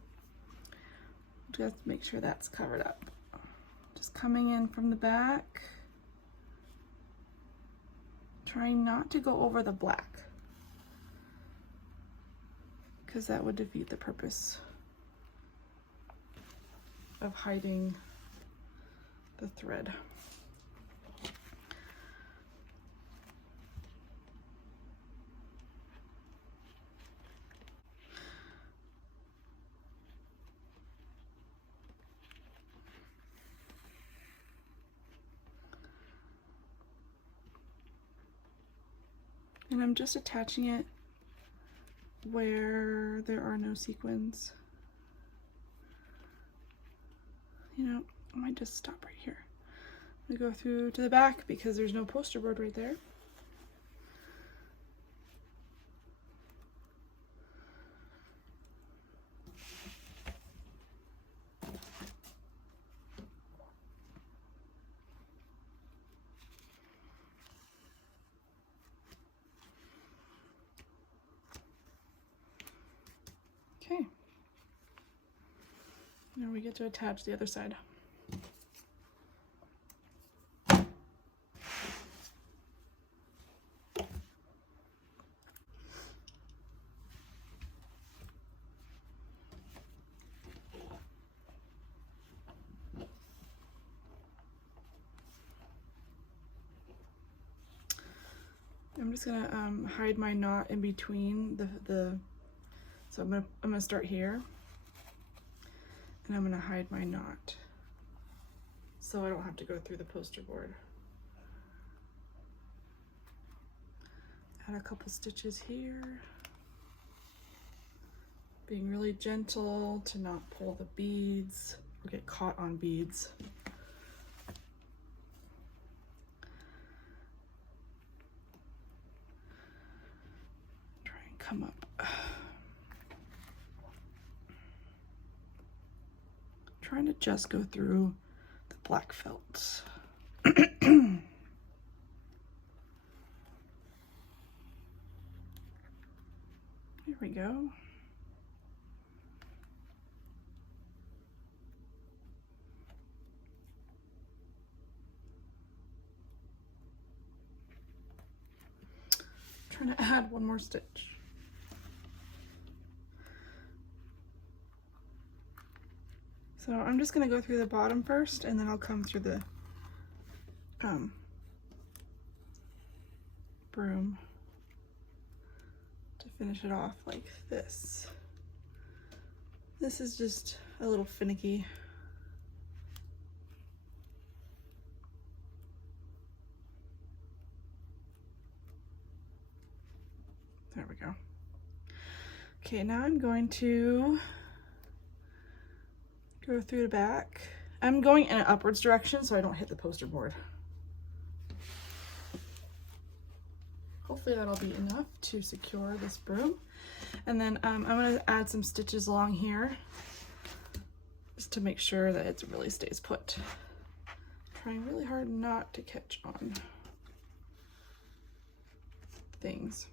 Just make sure that's covered up. Just coming in from the back, trying not to go over the black, because that would defeat the purpose of hiding the thread. And I'm just attaching it where there are no sequins. You know, I might just stop right here. We go through to the back because there's no poster board right there. Okay, now we get to attach the other side. I'm just gonna hide my knot in between so I'm gonna start here, and I'm gonna hide my knot so I don't have to go through the poster board. Add a couple stitches here, being really gentle to not pull the beads or get caught on beads. Try and come up. Trying to just go through the black felt. Here we go. Trying to add one more stitch. So I'm just gonna go through the bottom first, and then I'll come through the broom to finish it off like this. This is just a little finicky. There we go. Okay, now I'm going to go through the back. I'm going in an upwards direction so I don't hit the poster board. Hopefully that'll be enough to secure this broom. And then I'm gonna add some stitches along here just to make sure that it really stays put. Trying really hard not to catch on things.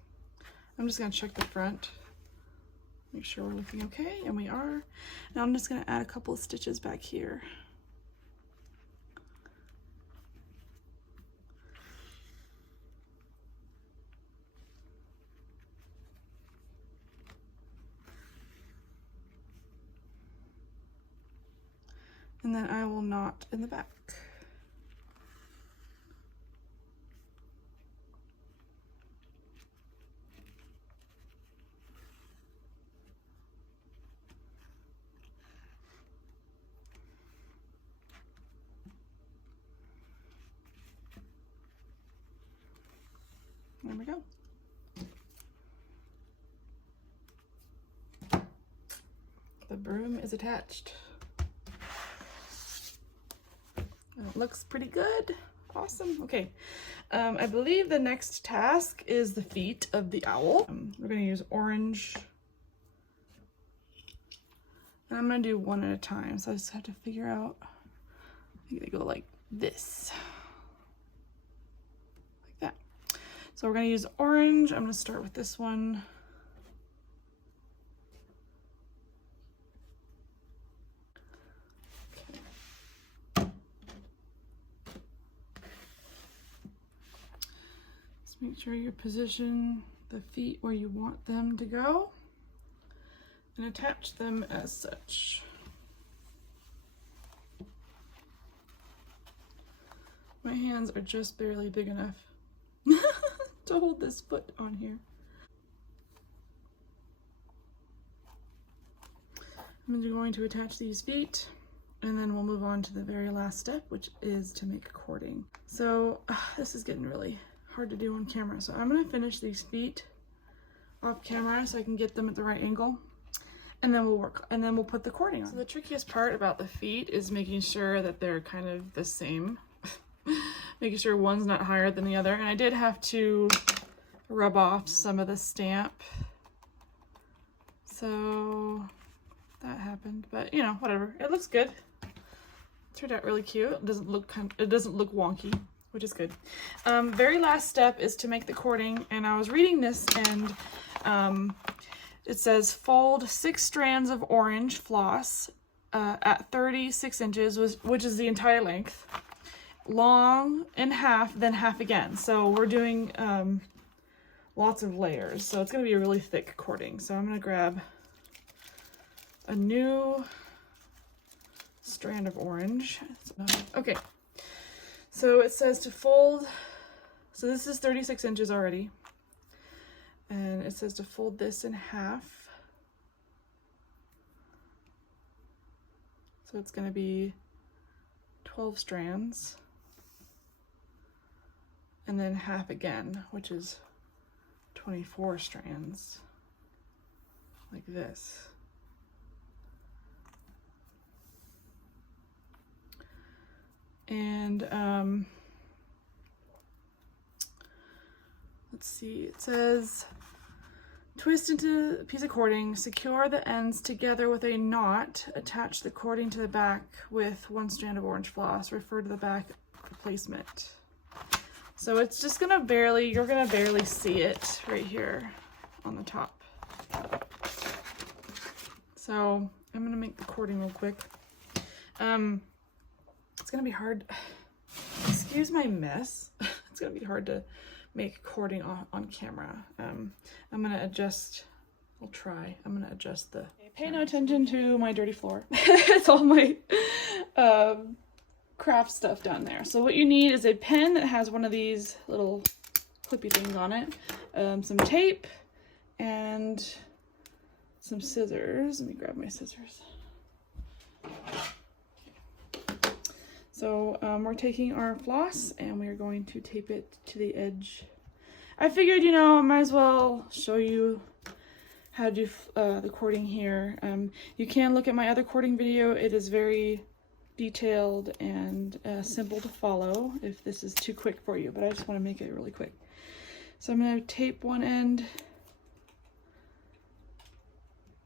I'm just gonna check the front, make sure we're looking okay, and we are. Now I'm just gonna add a couple of stitches back here. And then I will knot in the back. There we go. The broom is attached. And it looks pretty good. Awesome. Okay. I believe the next task is the feet of the owl. We're going to use orange. And I'm going to do one at a time. So I just have to figure out, I think they go like this. Like that. So we're going to use orange. I'm going to start with this one. Make sure you position the feet where you want them to go and attach them as such. My hands are just barely big enough to hold this foot on here. I'm going to attach these feet, and then we'll move on to the very last step, which is to make cording. So this is getting really hard to do on camera, so I'm going to finish these feet off camera so I can get them at the right angle, and then we'll put the cording on. So the trickiest part about the feet is making sure that they're kind of the same. Making sure one's not higher than the other, and I did have to rub off some of the stamp, so that happened, but you know, whatever. It looks good. It turned out really cute. It doesn't look wonky, which is good. Very last step is to make the cording, and I was reading this, and it says fold 6 strands of orange floss at 36 inches, which is the entire length, long in half, then half again. So we're doing lots of layers, so it's going to be a really thick cording. So I'm going to grab a new strand of orange. Okay. So it says to fold So this is 36 inches already. And it says to fold this in half. So it's going to be 12 strands. And then half again, which is 24 strands. Like this. And let's see, it says twist into a piece of cording, secure the ends together with a knot, attach the cording to the back with one strand of orange floss, refer to the back placement. So it's just gonna barely, you're gonna barely see it right here on the top. So I'm gonna make the cording real quick. It's gonna be hard, excuse my mess. It's gonna be hard to make cording on camera. I'm gonna adjust, I'll try. I'm gonna adjust the, pay no attention to my dirty floor. It's all my craft stuff down there. So what you need is a pen that has one of these little clippy things on it, some tape, and some scissors. Let me grab my scissors. So we're taking our floss and we're going to tape it to the edge. I figured, you know, I might as well show you how to do the cording here. You can look at my other cording video. It is very detailed and simple to follow if this is too quick for you, but I just want to make it really quick. So I'm going to tape one end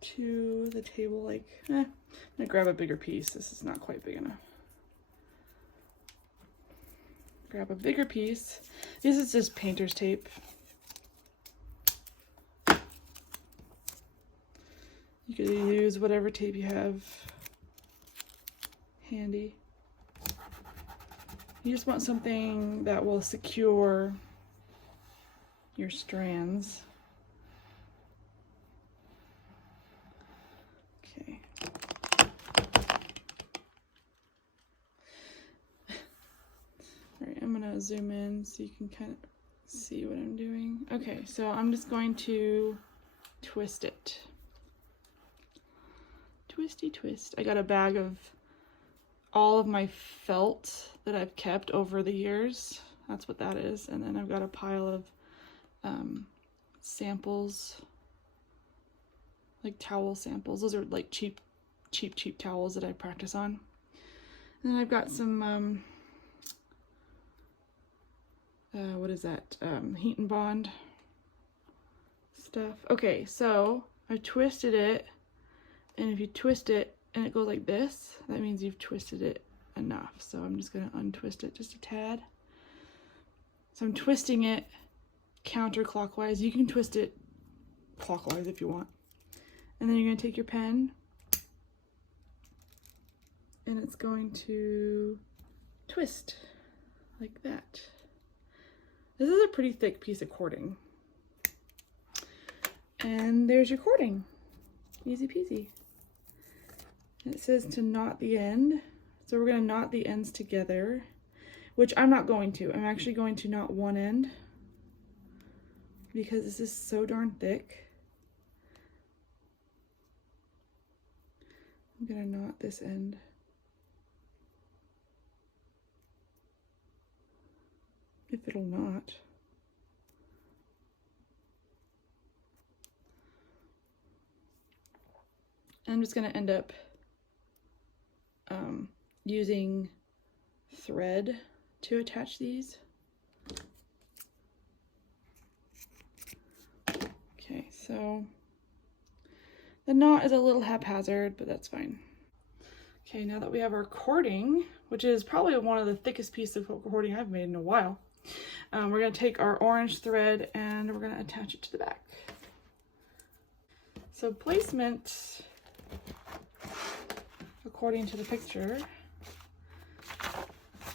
to the table like, I'm going to grab a bigger piece. This is not quite big enough. Grab a bigger piece. This is just painter's tape. You could use whatever tape you have handy. You just want something that will secure your strands. Okay. Alright, I'm gonna zoom in so you can kind of see what I'm doing. Okay, so I'm just going to twist it. Twisty twist. I got a bag of all of my felt that I've kept over the years. That's what that is. And then I've got a pile of samples, like towel samples. Those are like cheap towels that I practice on. And then I've got some what is that? Heat and bond stuff. Okay, so I twisted it, and if you twist it and it goes like this, that means you've twisted it enough. So I'm just gonna untwist it just a tad. So I'm twisting it counterclockwise. You can twist it clockwise if you want. And then you're gonna take your pen and it's going to twist like that. This is a pretty thick piece of cording. And there's your cording. Easy peasy. And it says to knot the end. So we're gonna knot the ends together, which I'm not going to. I'm actually going to knot one end because this is so darn thick. I'm gonna knot this end. If it'll knot. I'm just gonna end up using thread to attach these. Okay, so the knot is a little haphazard, but that's fine. Okay, now that we have our cording, which is probably one of the thickest pieces of cording I've made in a while, we're gonna take our orange thread and we're gonna attach it to the back. So placement, according to the picture,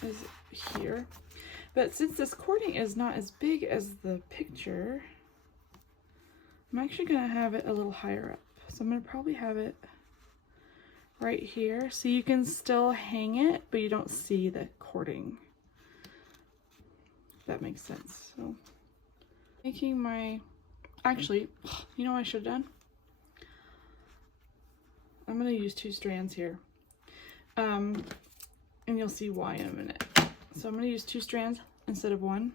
is here. But since this cording is not as big as the picture, I'm actually gonna have it a little higher up. So I'm gonna probably have it right here. So you can still hang it, but you don't see the cording. if that makes sense. So making my, actually, you know what I should have done? I'm gonna use 2 strands here. And you'll see why in a minute. So I'm gonna use 2 strands instead of 1.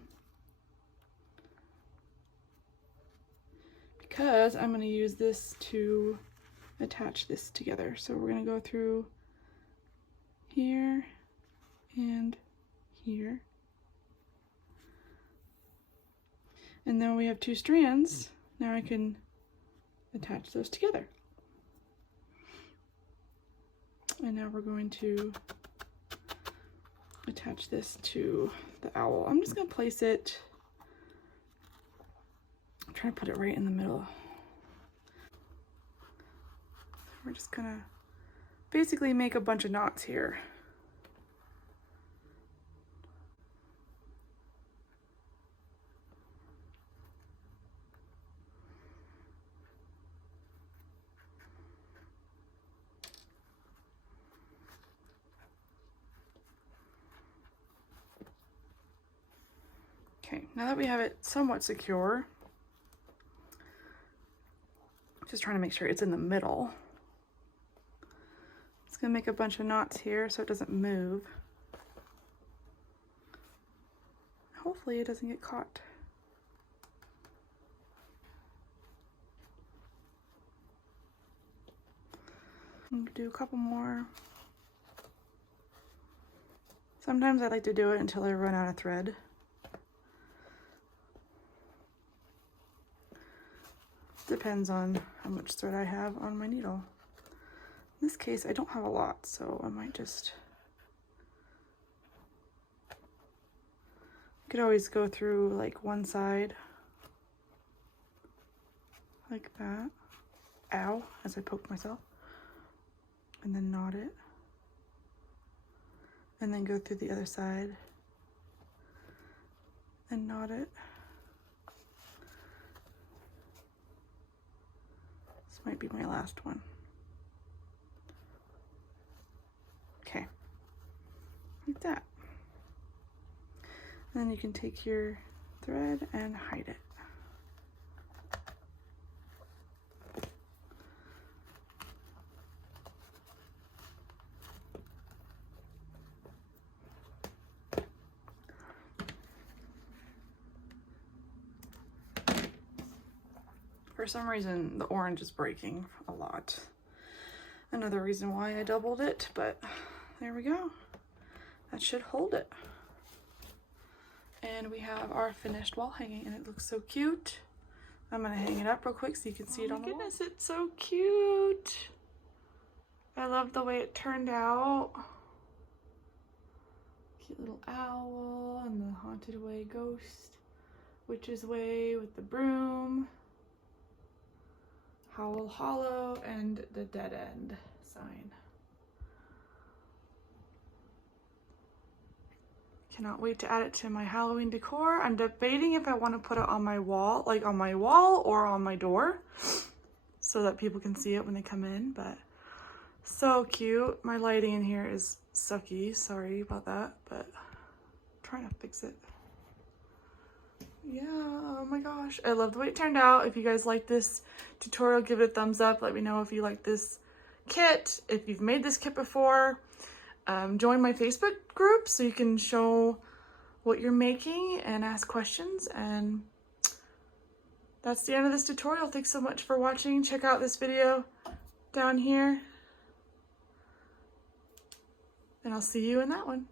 Because I'm gonna use this to attach this together. So we're gonna go through here and here. And then we have 2 strands. Now I can attach those together. And now we're going to attach this to the owl. I'm just gonna place it, I'm trying to put it right in the middle. We're just gonna basically make a bunch of knots here. Okay, now that we have it somewhat secure, just trying to make sure it's in the middle. It's gonna make a bunch of knots here so it doesn't move. Hopefully it doesn't get caught. I'm gonna do a couple more. Sometimes I like to do it until I run out of thread. Depends on how much thread I have on my needle. In this case, I don't have a lot, so I might just... You could always go through like one side, like that. Ow, as I poked myself. And then knot it. And then go through the other side and knot it. Might be my last one. Okay, like that. And then you can take your thread and hide it. For some reason, the orange is breaking a lot. Another reason why I doubled it, but there we go. That should hold it. And we have our finished wall hanging, and it looks so cute. I'm gonna hang it up real quick so you can see it on the wall. Oh my goodness, it's so cute. I love the way it turned out. Cute little owl and the Haunted Way ghost, Witch's Way with the broom. Howl Hollow, and the dead end sign. Cannot wait to add it to my Halloween decor. I'm debating if I want to put it on my wall, like on my wall or on my door, so that people can see it when they come in, but so cute. My lighting in here is sucky, sorry about that, but I'm trying to fix it. Yeah, oh my gosh, I love the way it turned out. If you guys like this tutorial, give it a thumbs up. Let me know if you like this kit. If you've made this kit before, join my Facebook group so you can show what you're making and ask questions. And that's the end of this tutorial. Thanks so much for watching. Check out this video down here, and I'll see you in that one.